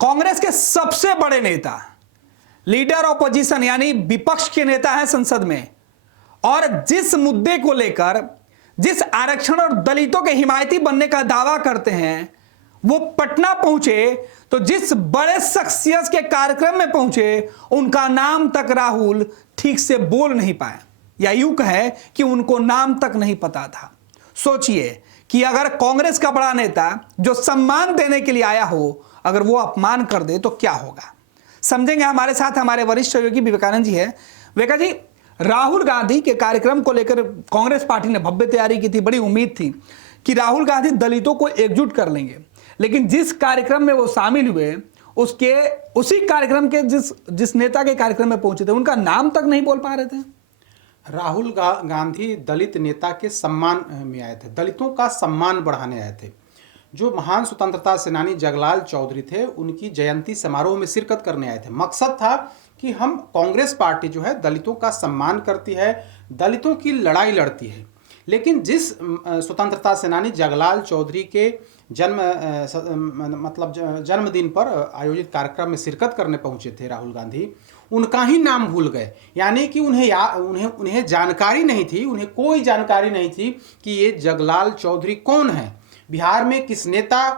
कांग्रेस के सबसे बड़े नेता, लीडर ऑपोजिशन यानी विपक्ष के नेता हैं संसद में, और जिस मुद्दे को लेकर, जिस आरक्षण और दलितों के हिमायती बनने का दावा करते हैं, वो पटना पहुंचे तो जिस बड़े शख्सियत के कार्यक्रम में पहुंचे उनका नाम तक राहुल ठीक से बोल नहीं पाए, या यूं कहे कि उनको नाम तक नहीं पता था। सोचिए कि अगर कांग्रेस का बड़ा नेता जो सम्मान देने के लिए आया हो, अगर वो अपमान कर दे तो क्या होगा। समझेंगे। हमारे साथ हमारे वरिष्ठ सहयोगी विवेकानंद जी है। विवेका जी, राहुल गांधी के कार्यक्रम को लेकर कांग्रेस पार्टी ने भव्य तैयारी की थी। बड़ी उम्मीद थी कि राहुल गांधी दलितों को एकजुट कर लेंगे, लेकिन जिस कार्यक्रम में वो शामिल हुए उसके उसी कार्यक्रम के जिस नेता के कार्यक्रम में पहुंचे थे उनका नाम तक नहीं बोल पा रहे थे। राहुल गांधी दलित नेता के सम्मान में आए थे, दलितों का सम्मान बढ़ाने आए थे। जो महान स्वतंत्रता सेनानी जगलाल चौधरी थे, उनकी जयंती समारोह में शिरकत करने आए थे। मकसद था कि हम कांग्रेस पार्टी जो है दलितों का सम्मान करती है, दलितों की लड़ाई लड़ती है। लेकिन जिस स्वतंत्रता सेनानी जगलाल चौधरी के जन्मदिन पर आयोजित कार्यक्रम में शिरकत करने पहुंचे थे राहुल गांधी, उनका ही नाम भूल गए। यानी कि उन्हें जानकारी नहीं थी, उन्हें कोई जानकारी नहीं थी कि ये जगलाल चौधरी कौन है, बिहार में किस नेता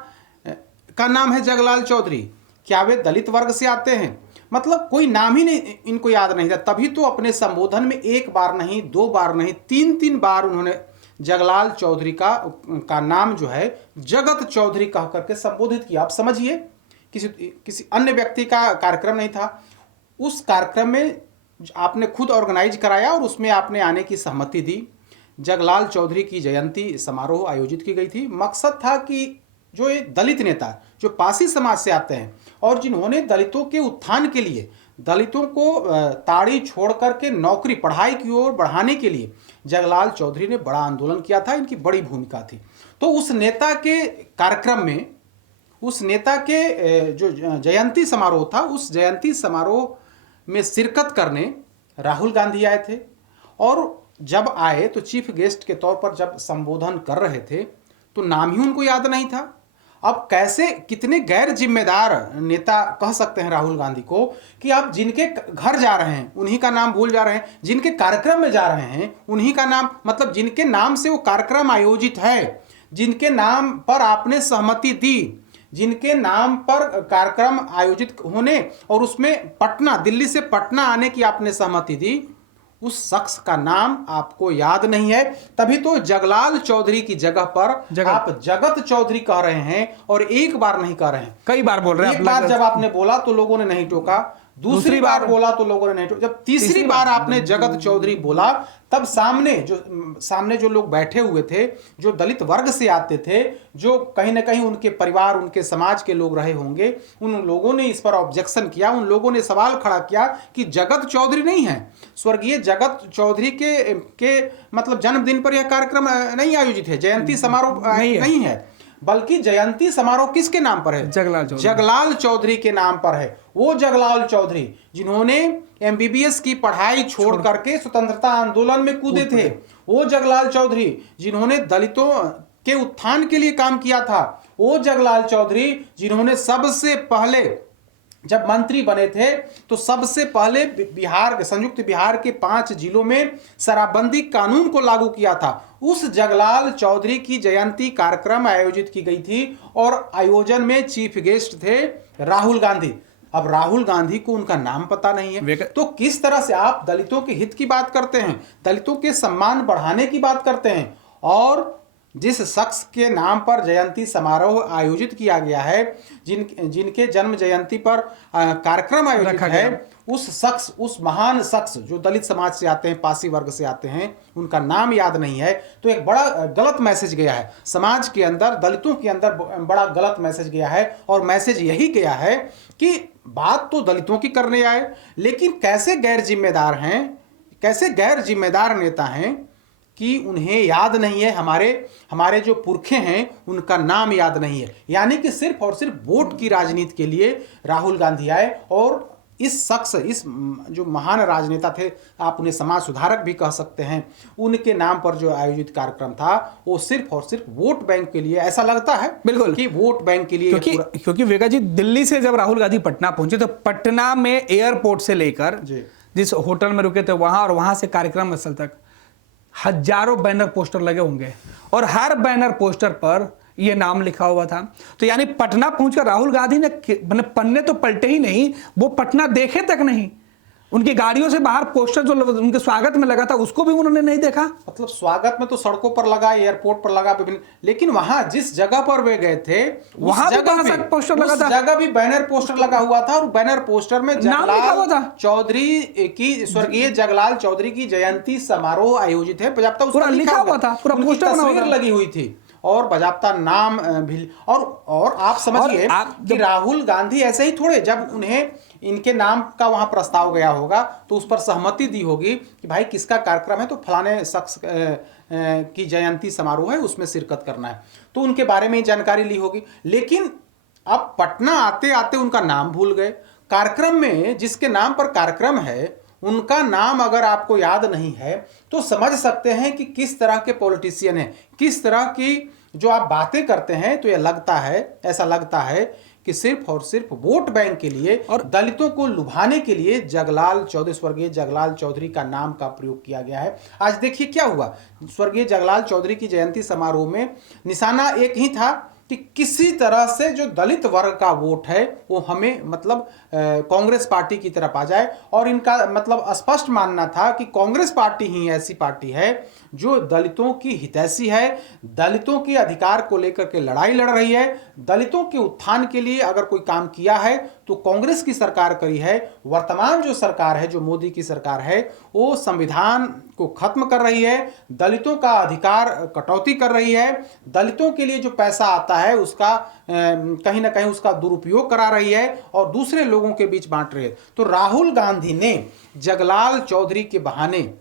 का नाम है जगलाल चौधरी, क्या वे दलित वर्ग से आते हैं, मतलब कोई नाम ही नहीं इनको याद नहीं था। तभी तो अपने संबोधन में एक बार नहीं, दो बार नहीं, तीन बार उन्होंने जगलाल चौधरी का नाम जो है जगत चौधरी कह करके संबोधित किया। आप समझिए, किसी अन्य व्यक्ति का कार्यक्रम नहीं था। उस कार्यक्रम में आपने खुद ऑर्गेनाइज कराया और उसमें आपने आने की सहमति दी। जगलाल चौधरी की जयंती समारोह आयोजित की गई थी। मकसद था कि जो ये दलित नेता जो पासी समाज से आते हैं और जिन्होंने दलितों के उत्थान के लिए, दलितों को ताड़ी छोड़ करके नौकरी पढ़ाई की ओर बढ़ाने के लिए जगलाल चौधरी ने बड़ा आंदोलन किया था, इनकी बड़ी भूमिका थी। तो उस नेता के कार्यक्रम में, उस नेता के जो जयंती समारोह था, उस जयंती समारोह में शिरकत करने राहुल गांधी आए थे। और जब आए तो चीफ गेस्ट के तौर पर जब संबोधन कर रहे थे तो नाम ही उनको याद नहीं था। अब कैसे, कितने गैर जिम्मेदार नेता कह सकते हैं राहुल गांधी को कि आप जिनके घर जा रहे हैं उन्हीं का नाम भूल जा रहे हैं, जिनके कार्यक्रम में जा रहे हैं उन्हीं का नाम, मतलब जिनके नाम से वो कार्यक्रम आयोजित है, जिनके नाम पर आपने सहमति दी, जिनके नाम पर कार्यक्रम आयोजित होने और उसमें पटना, दिल्ली से पटना आने की आपने सहमति दी, उस शख्स का नाम आपको याद नहीं है। तभी तो जगलाल चौधरी की जगह पर आप जगत चौधरी कह रहे हैं, और एक बार नहीं कह रहे हैं, कई बार बोल रहे हैं। एक बार जब आपने बोला तो लोगों ने नहीं टोका, दूसरी बार बोला तो लोगों ने नहीं टोका, जब तीसरी बार आपने जगत चौधरी बोला तब सामने जो लोग बैठे हुए थे, जो दलित वर्ग से आते थे, जो कहीं ना कहीं उनके परिवार, उनके समाज के लोग रहे होंगे, उन लोगों ने इस पर ऑब्जेक्शन किया। उन लोगों ने सवाल खड़ा किया कि जगत चौधरी नहीं है, स्वर्गीय जगत चौधरी के मतलब जन्मदिन पर यह कार्यक्रम नहीं आयोजित है, जयंती समारोह नहीं है, बल्कि जयंती समारोह किसके नाम पर है? जगलाल चौधरी के नाम पर है। वो जगलाल चौधरी जिन्होंने एमबीबीएस की पढ़ाई छोड़ करके स्वतंत्रता आंदोलन में कूदे थे, वो जगलाल चौधरी जिन्होंने दलितों के उत्थान के लिए काम किया था, वो जगलाल चौधरी जिन्होंने सबसे पहले जब मंत्री बने थे तो सबसे पहले संयुक्त बिहार के 5 जिलों में शराबबंदी कानून को लागू किया था। उस जगलाल चौधरी की जयंती कार्यक्रम आयोजित की गई थी और आयोजन में चीफ गेस्ट थे राहुल गांधी। अब राहुल गांधी को उनका नाम पता नहीं है, तो किस तरह से आप दलितों के हित की बात करते हैं, दलितों के सम्मान बढ़ाने की बात करते हैं, और जिस शख्स के नाम पर जयंती समारोह आयोजित किया गया है, जिनके जन्म जयंती पर कार्यक्रम आयोजित है, उस शख्स, उस महान शख्स जो दलित समाज से आते हैं, पासी वर्ग से आते हैं, उनका नाम याद नहीं है, तो एक बड़ा गलत मैसेज गया है समाज के अंदर, दलितों के अंदर बड़ा गलत मैसेज गया है। और मैसेज यही गया है कि बात तो दलितों की करने आए, लेकिन कैसे गैर जिम्मेदार हैं, कैसे गैर जिम्मेदार नेता हैं कि उन्हें याद नहीं है, हमारे जो पुरखे हैं उनका नाम याद नहीं है। यानी कि सिर्फ और सिर्फ वोट की राजनीति के लिए राहुल गांधी आए और इस शख्स, इस जो महान राजनेता थे, आप उन्हें समाज सुधारक भी कह सकते हैं, उनके नाम पर जो आयोजित कार्यक्रम था वो सिर्फ और सिर्फ वोट बैंक के लिए, ऐसा लगता है बिल्कुल कि वोट बैंक के लिए क्योंकि विवेका जी, दिल्ली से जब राहुल गांधी पटना पहुंचे तो पटना में एयरपोर्ट से लेकर जिस होटल में रुके थे वहां और वहां से कार्यक्रम स्थल तक हजारों बैनर पोस्टर लगे होंगे और हर बैनर पोस्टर पर यह नाम लिखा हुआ था। तो यानी पटना पहुंचकर राहुल गांधी ने पन्ने तो पलटे ही नहीं, वो पटना देखे तक नहीं। उनकी गाड़ियों से बाहर पोस्टर जो उनके स्वागत में लगा था उसको भी उन्होंने नहीं देखा। मतलब स्वागत में तो सड़कों पर लगा, एयरपोर्ट पर लगा विभिन्न, लेकिन वहां जिस जगह पर वे गए थे वहां भी पोस्टर लगा था, जगह भी बैनर पोस्टर लगा हुआ था और बैनर पोस्टर में जगलाल चौधरी की, स्वर्गीय जगलाल चौधरी की जयंती समारोह आयोजित है, बजाबता उसका लिखा हुआ था, पूरा पोस्टर तस्वीर लगी हुई थी और बजाबता नाम भी। और आप समझिए कि राहुल गांधी ऐसे ही थोड़े, जब उन्हें इनके नाम का वहां प्रस्ताव गया होगा तो उस पर सहमति दी होगी कि भाई किसका कार्यक्रम है, तो फलाने शख्स की जयंती समारोह है, उसमें शिरकत करना है, तो उनके बारे में जानकारी ली होगी। लेकिन अब पटना आते आते उनका नाम भूल गए। कार्यक्रम में जिसके नाम पर कार्यक्रम है उनका नाम अगर आपको याद नहीं है तो समझ सकते हैं कि किस तरह के पॉलिटिशियन हैं, किस तरह की जो आप बातें करते हैं। तो ऐसा लगता है कि सिर्फ और सिर्फ वोट बैंक के लिए और दलितों को लुभाने के लिए जगलाल चौधरी, स्वर्गीय जगलाल चौधरी का नाम का प्रयोग किया गया है। आज देखिए क्या हुआ, स्वर्गीय जगलाल चौधरी की जयंती समारोह में निशाना एक ही था कि किसी तरह से जो दलित वर्ग का वोट है वो हमें मतलब कांग्रेस पार्टी की तरफ आ जाए। और इनका मतलब स्पष्ट मानना था कि कांग्रेस पार्टी ही ऐसी पार्टी है जो दलितों की हितैषी है, दलितों के अधिकार को लेकर के लड़ाई लड़ रही है, दलितों के उत्थान के लिए अगर कोई काम किया है तो कांग्रेस की सरकार करी है। वर्तमान जो सरकार है, जो मोदी की सरकार है, वो संविधान को खत्म कर रही है, दलितों का अधिकार कटौती कर रही है, दलितों के लिए जो पैसा आता है उसका कहीं ना कहीं उसका दुरुपयोग करा रही है और दूसरे लोगों के बीच बांट रही है। तो राहुल गांधी ने जगलाल चौधरी के बहाने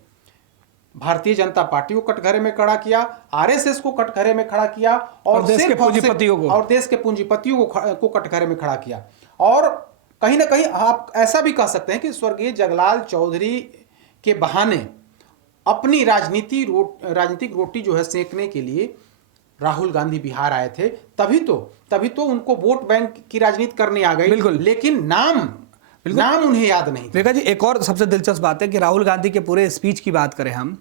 भारतीय जनता पार्टी को कटघरे में खड़ा किया, आरएसएस को कटघरे में खड़ा किया और देश के पूंजीपतियों को कटघरे में खड़ा किया। और कहीं ना कहीं आप ऐसा भी कह सकते हैं कि स्वर्गीय जगलाल चौधरी के बहाने अपनी राजनीतिक रोटी जो है सेकने के लिए राहुल गांधी बिहार आए थे। तभी तो उनको वोट बैंक की राजनीति करने आ गई। बिल्कुल। लेकिन नाम उन्हें याद नहीं। देखा जी, एक और सबसे दिलचस्प बात है कि राहुल गांधी के पूरे स्पीच की बात करें हम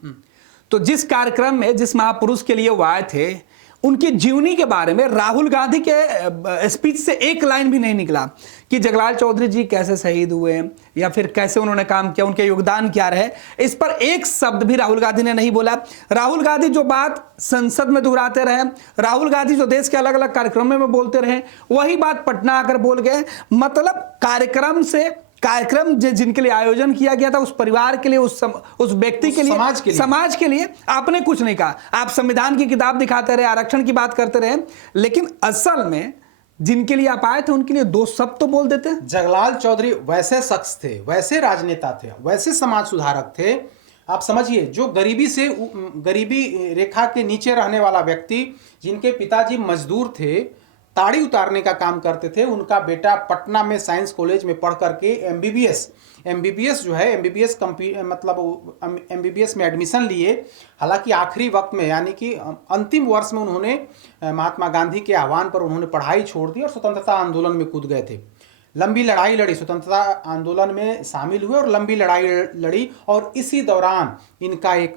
तो जिस कार्यक्रम में जिस महापुरुष के लिए वो आए थे उनकी जीवनी के बारे में राहुल गांधी के स्पीच से एक लाइन भी नहीं निकला कि जगलाल चौधरी जी कैसे शहीद हुए या फिर कैसे उन्होंने काम किया, उनके योगदान क्या रहे, इस पर एक शब्द भी राहुल गांधी ने नहीं बोला। राहुल गांधी जो बात संसद में दोहराते रहे, राहुल गांधी जो देश के अलग अलग कार्यक्रमों में बोलते रहे, वही बात पटना आकर बोल गए। मतलब कार्यक्रम जिनके लिए आयोजन किया गया था उस परिवार के लिए, उस व्यक्ति के लिए, समाज के लिए आपने कुछ नहीं कहा। आप संविधान की किताब दिखाते रहे, आरक्षण की बात करते रहे, लेकिन असल में जिनके लिए आप आए थे उनके लिए दो शब्द तो बोल देते। जगलाल चौधरी वैसे शख्स थे, वैसे राजनेता थे, वैसे समाज सुधारक थे। आप समझिए, जो गरीबी रेखा के नीचे रहने वाला व्यक्ति, जिनके पिताजी मजदूर थे, ताड़ी उतारने का काम करते थे, उनका बेटा पटना में साइंस कॉलेज में पढ़ करके एमबीबीएस जो है एमबीबीएस में एडमिशन लिए। हालांकि आखिरी वक्त में यानी कि अंतिम वर्ष में उन्होंने महात्मा गांधी के आह्वान पर उन्होंने पढ़ाई छोड़ दी और स्वतंत्रता आंदोलन में कूद गए थे। लंबी लड़ाई लड़ी, स्वतंत्रता आंदोलन में शामिल हुए और लंबी लड़ाई लड़ी। और इसी दौरान इनका एक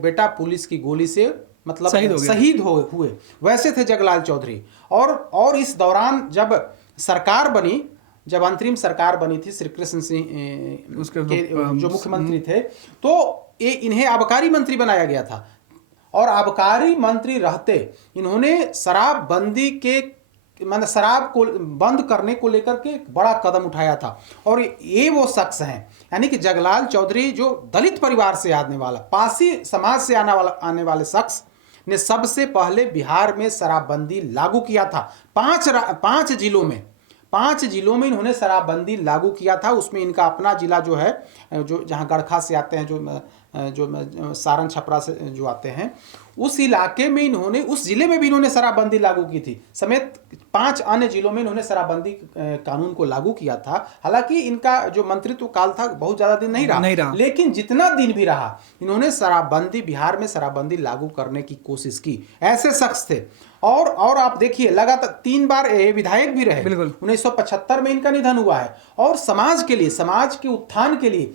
बेटा पुलिस की गोली से मतलब शहीद हुए। वैसे थे जगलाल चौधरी। और इस दौरान जब अंतरिम सरकार बनी थी श्री कृष्ण सिंह उसके जो मुख्यमंत्री थे, तो इन्हें आबकारी मंत्री बनाया गया था। और आबकारी मंत्री रहते इन्होंने शराब को बंद करने को लेकर के एक बड़ा कदम उठाया था। और ये वो शख्स हैं, यानी कि जगलाल चौधरी जो दलित परिवार से आने वाला, पासी समाज से आने वाले शख्स ने सबसे पहले बिहार में शराबबंदी लागू किया था। 5 5 जिलों में इन्होंने शराबबंदी लागू किया था। उसमें इनका अपना जिला जो है, जो जहाँ गड़खा से आते हैं, जो सारण छपरा से जो आते हैं, उस इलाके में इन्होंने, उस जिले में भी इन्होंने शराबबंदी लागू की थी, समेत 5 अन्य जिलों में इन्होंने शराबबंदी कानून को लागू किया था। हालांकि इनका जो मंत्रित्व काल था बहुत ज़्यादा दिन नहीं रहा, लेकिन जितना दिन भी रहा इन्होंने शराबबंदी, बिहार में शराबबंदी लागू करने की कोशिश की। ऐसे शख्स थे। और आप देखिए लगातार 3 बार विधायक भी रहे। 1975 में इनका निधन हुआ है। और समाज के लिए, समाज के उत्थान के लिए,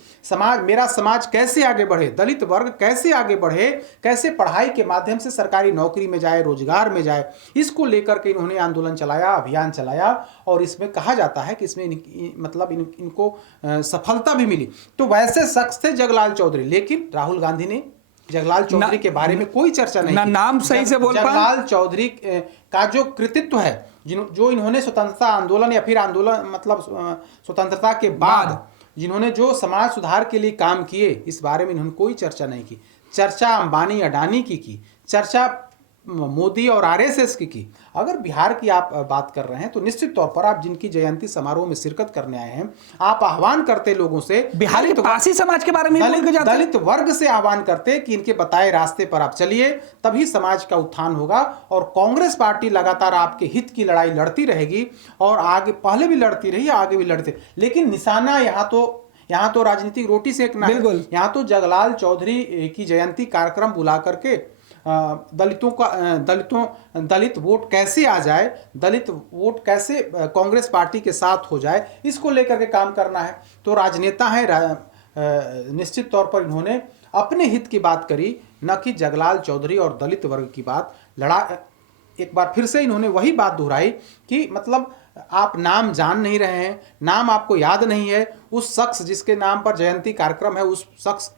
मेरा समाज कैसे आगे बढ़े, दलित वर्ग कैसे आगे बढ़े, कैसे पढ़ाई के माध्यम से सरकारी नौकरी में जाए, रोजगार में जाए, इसको लेकर के इन्होंने आंदोलन चलाया, अभियान चलाया। और इसमें कहा जाता है कि इसमें इनको सफलता भी मिली। तो वैसे शख्स थे जगलाल चौधरी। लेकिन राहुल गांधी ने जगलाल चौधरी के बारे में कोई चर्चा नहीं की। नाम सही से बोल पाए। जगलाल चौधरी का जो कृतित्व है, जो इन्होंने स्वतंत्रता आंदोलन या फिर आंदोलन स्वतंत्रता के बाद जिन्होंने जो समाज सुधार के लिए काम किए, इस बारे में इन्होंने कोई चर्चा नहीं की। चर्चा अंबानी अडानी की चर्चा मोदी और आरएसएस की। अगर बिहार की आप बात कर रहे हैं तो निश्चित तौर पर आप जिनकी जयंती समारोह में शिरकत करने आए हैं, आप आह्वान करते लोगों से, बिहारी पारसी समाज के बारे में दलित वर्ग से आह्वान करते कि इनके बताए रास्ते पर आप चलिए, तभी समाज का उत्थान होगा। और कांग्रेस पार्टी लगातार आपके हित की लड़ाई लड़ती रहेगी और आगे, पहले भी लड़ती रही, आगे भी लड़ती। लेकिन निशाना यहाँ तो राजनीतिक रोटी सेकना है। यहाँ तो जगलाल चौधरी की जयंती कार्यक्रम बुला करके दलित वोट कैसे आ जाए, दलित वोट कैसे कांग्रेस पार्टी के साथ हो जाए, इसको लेकर के काम करना है। तो राजनेता है, निश्चित तौर पर इन्होंने अपने हित की बात करी, न कि जगलाल चौधरी और दलित वर्ग की बात लड़ा। एक बार फिर से इन्होंने वही बात दोहराई कि मतलब आप नाम जान नहीं रहे हैं, नाम आपको याद नहीं है, उस शख्स जिसके नाम पर जयंती कार्यक्रम है, उस शख्स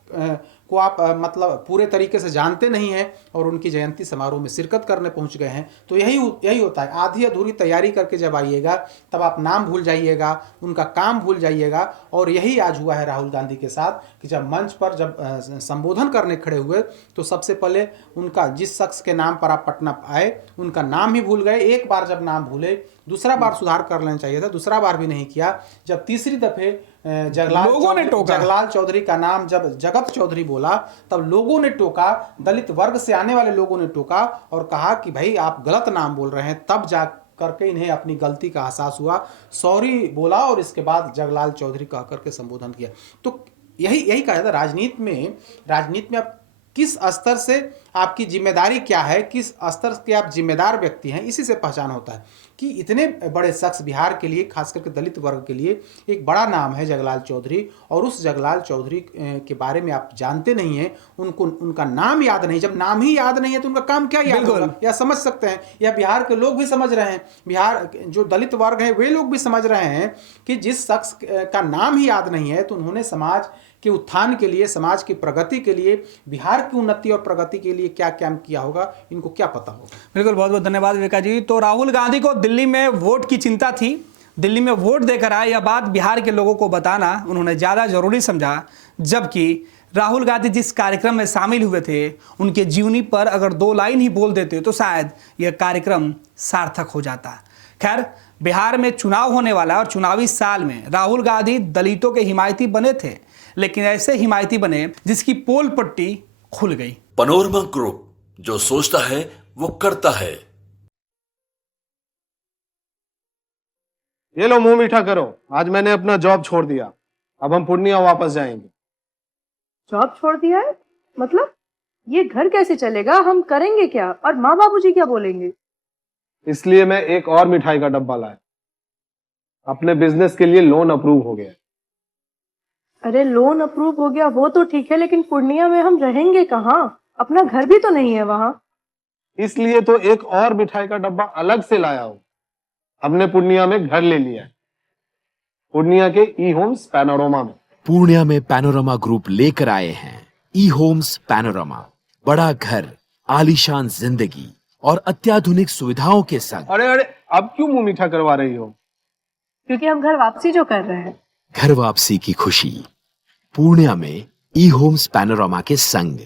को आप मतलब पूरे तरीके से जानते नहीं हैं और उनकी जयंती समारोह में शिरकत करने पहुंच गए हैं। तो यही होता है, आधी अधूरी तैयारी करके जब आइएगा तब आप नाम भूल जाइएगा, उनका काम भूल जाइएगा। और यही आज हुआ है राहुल गांधी के साथ कि जब मंच पर जब संबोधन करने खड़े हुए तो सबसे पहले उनका, जिस शख्स के नाम पर आप पटना आए, उनका नाम ही भूल गए। एक बार जब नाम भूले, दूसरा बार सुधार कर लेना चाहिए था, दूसरा बार भी नहीं किया। जब तीसरी दफे जगलाल चौधरी का नाम जब जगत चौधरी बोला, तब लोगों ने टोका, दलित वर्ग से आने वाले लोगों ने टोका और कहा कि भाई आप गलत नाम बोल रहे हैं। तब जा करके इन्हें अपनी गलती का एहसास हुआ, सॉरी बोला और इसके बाद जगलाल चौधरी कह करके संबोधन किया। तो यही कहा जाता है राजनीति में आप किस स्तर से आपकी जिम्मेदारी क्या है, किस स्तर के आप जिम्मेदार व्यक्ति हैं, इसी से पहचान होता है कि इतने बड़े शख्स बिहार के लिए, खास करके दलित वर्ग के लिए एक बड़ा नाम है जगलाल चौधरी। और उस जगलाल चौधरी के बारे में आप जानते नहीं हैं, उनका नाम याद नहीं। जब नाम ही याद नहीं है तो उनका काम क्या याद होगा? या समझ सकते हैं, या बिहार के लोग भी समझ रहे हैं, बिहार जो दलित वर्ग है वे लोग भी समझ रहे हैं कि जिस शख्स का नाम ही याद नहीं है तो उन्होंने समाज के उत्थान के लिए, समाज की प्रगति के लिए, बिहार की उन्नति और प्रगति के लिए क्या काम किया होगा, इनको क्या पता होगा। बिल्कुल, बहुत बहुत धन्यवाद विवेका जी। तो राहुल गांधी को दिल्ली में वोट की चिंता थी, दिल्ली में वोट देकर आए, यह बात बिहार के लोगों को बताना उन्होंने ज़्यादा जरूरी समझा। जबकि राहुल गांधी जिस कार्यक्रम में शामिल हुए थे, उनके जीवनी पर अगर 2 लाइन ही बोल देते तो शायद यह कार्यक्रम सार्थक हो जाता। खैर, बिहार में चुनाव होने वाला और चुनावी साल में राहुल गांधी दलितों के हिमायती बने थे, लेकिन ऐसे हिमायती बने जिसकी पोल पट्टी खुल गई। पैनोरमा ग्रुप, जो सोचता है वो करता है। ये लो मुंह मीठा करो, आज मैंने अपना जॉब छोड़ दिया, अब हम पूर्णिया वापस जाएंगे। जॉब छोड़ दिया है? मतलब ये घर कैसे चलेगा, हम करेंगे क्या, और माँ बाबूजी क्या बोलेंगे? इसलिए मैं एक और मिठाई का डब्बा लाया, अपने बिजनेस के लिए लोन अप्रूव हो गया। अरे लोन अप्रूव हो गया वो तो ठीक है, लेकिन पूर्णिया में हम रहेंगे कहाँ? अपना घर भी तो नहीं है वहाँ। इसलिए तो एक और मिठाई का डब्बा अलग से लाया हूँ, हमने पूर्णिया में घर ले लिया है, पूर्णिया के ई होम्स पैनोरमा में। पूर्णिया में पैनोरमा ग्रुप लेकर आए हैं ई होम्स पैनोरमा, बड़ा घर, आलीशान जिंदगी और अत्याधुनिक सुविधाओं के संग। अरे अब क्यों मुंह मीठा करवा रही हो? क्योंकि हम घर वापसी जो कर रहे हैं। घर वापसी की खुशी पूर्णिया में ई होम्स पैनोरमा के संग।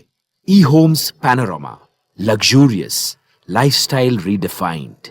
E homes panorama, luxurious lifestyle redefined.